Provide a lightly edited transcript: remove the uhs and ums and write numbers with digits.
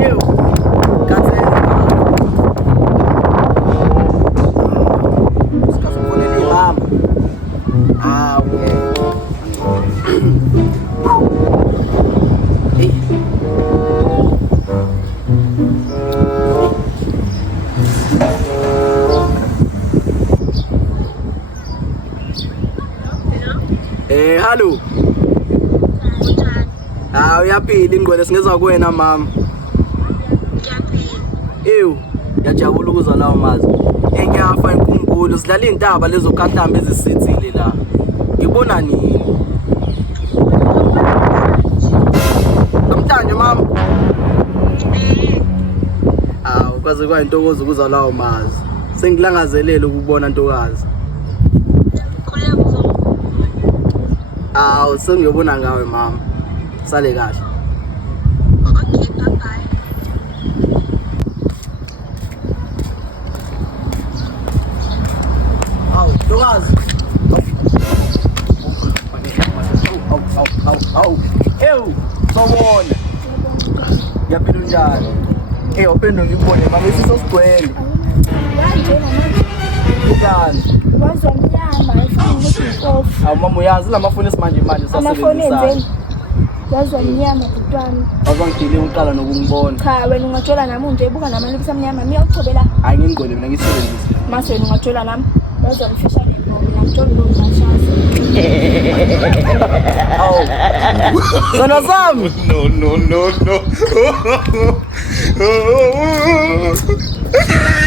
Ew. Kanti sikafonela imama. Okay. Hallo. Uyaphila ingqondo singeza kuwena mama. Ew, ngiyajabula ukuzwa lawo mazwi. Ngiyafa inkumbulo sidlala indaba lezo kahlamba ezisithile la. Ngibona nini? Namhlanje mama. Kwaze kwayintokozo ukuzwa lawo mazwi. Sengilangazelele ukubona ntokazi. Sengiyobona ngawe mama. Sale kahle. Okay, bye bye. Ntokazi. Ew, sawona. Yaphila njani? Uphendula ngibone mama isiso sigcwele. Njani? Mama uyazi lamafoni esimanje manje sasebenzisana. Yazwa mnyama kutwana. Awuzangidile uqala nokungibona. Cha wena ungathola nami unjebuka namalipsi amnyama miyakuchobela. Hayi ngingigole mina ngisebenzisa. Mase wena ungathola nami. Yazwa ngifisha ngebhola ngithola ngomashasa. Sona sami. No.